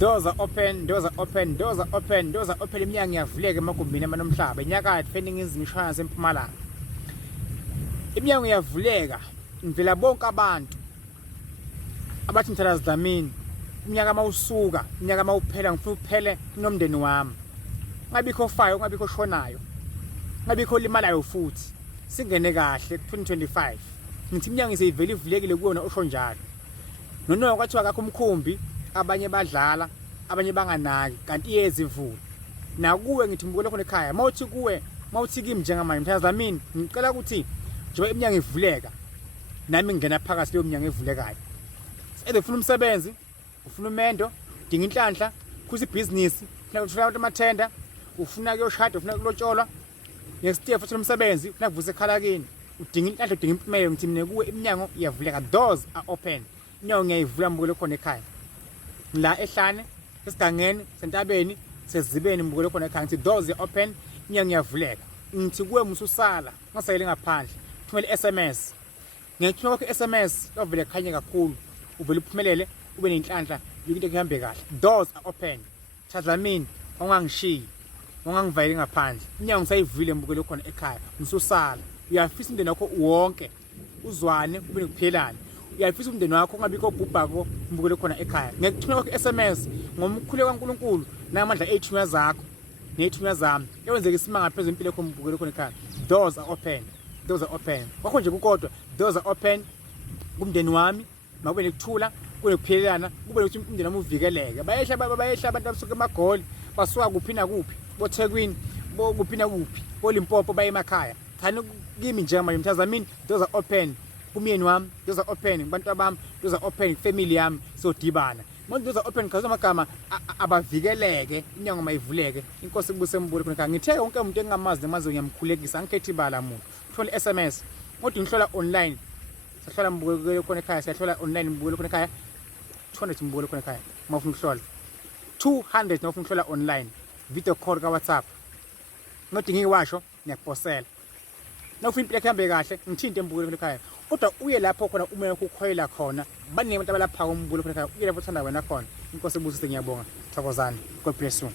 Doors are open, doors are open, doors are open, doors are open. Iminyango iyavuleka emagumbini amanomhlaba enyakatho eningizimu ishwanazi empumalanga. Iminyango iyavuleka ngivela bonke abantu abathi ngithatha Dlamini. Unyaka mawusuka, unyaka mawuphela ngifuna uphele nomndeni wami. Ngabikho fayo, ngabikho shonayo. Ngabikho limalayo futhi. Singene kahle 2025. Ngithi iminyango iseyivela ivulekile kuwona osho njalo. Nonke kwathiwa akakho umkhumbi, abanye badlala, abanye banganaki, kanti iyezi ivula. Nakuwe ngithi mbukele khona ekhaya, mawuthi kuwe, mawuthi kimi njengamanje mthatha Dlamini, ngicela ukuthi njengoba iminyango ivuleka, nami ngingena phakathi leyo minyango evulekayo. Ufuna umsebenzi, ufuna umendo, udinga inhlanhla, kuze ibhizinisi, ufuna amathenda, ufuna kuyoshada, ufuna kulotsholwa. Ngesitefu ufuna umsebenzi, ufuna kuvuse ekhalakeni, udinga inhlanhla, udinga impumelelo, ngithi mina kuwe iminyango iyavuleka. Doors are open. Inyawo ngiyayivula mbukele khona ekhaya. La ehlane, esigangeni, sentabeni, sezibeni mbukele khona ekhaya. Ngithi doors are open, inyawo iyavuleka. Ngithi kuwe mususala, ngasayele ngaphandle. Thumela SMS. Ngiyithuma kwakho SMS, lovele khanye kakhulu. Uvele uphumelele, ube nenhlanhla, into kuhambe kahle. Doors are open. Dlamini, ungangishiyi. Ungangivayeli ngaphandle. Inyawo ngisayivile mbukele khona ekhaya. Mususala. Uyafisa umndeni wakho wonke uzwane ube nokuphelana. Uyafisa umndeni wakho ungabikho obhubhako mbukele khona ekhaya. Ngiyakuthunywa kwakho SMS ngomkhulu kaNkulunkulu namandla ethunywa zakho nethunywa zami. Ewenzeka isimanga phezulu impilo yakho mbukele khona ekhaya. Doors are open. Doors are open. Wakho nje kukodwa doors are open kumndeni wami. Makube nekuthula, kube nokuphelelana, kube ukuthi umndeni wami uvikeleke. Bayehla abantu abasuka emagoli, basuka kuphi na kuphi, boThekwini, kuphi na kuphi, boLimpopo baye emakhaya. Thani kimi njengamanje mthatha Dlamini, doors are open. Kumyeni wami, doors are open. Kubantu abami, doors are open. Family yami sodibana. Manje doors are open kaze amagama abavikeleke, inyango mayivuleke. Inkosi kubuse mbule khona. Ngithe wonke umuntu engamazi nemazi ngiyamkhulekisa, angikhethi ibala muntu. Thola SMS. Kodwa ngihlola online. Sihlola mbukelo khona ekhaya, siyahlola online mbukelo khona ekhaya. 200 mbukelo khona ekhaya. Mawufuna ukuhlola. 200 nawufuna ukuhlola online. Video call ka WhatsApp. Ngodinga iwasho, ngiyakuposela. Nawufuna impilo yakho kahle, ngithinte mbukelo khona ekhaya. Kodwa uye lapho khona uma ukukhoyela khona, baningi abantu abalapha umbukelo khona ekhaya. Uye lapho uthanda wena khona. Inkosi ebusise ngiyabonga. Thokozani. God bless you.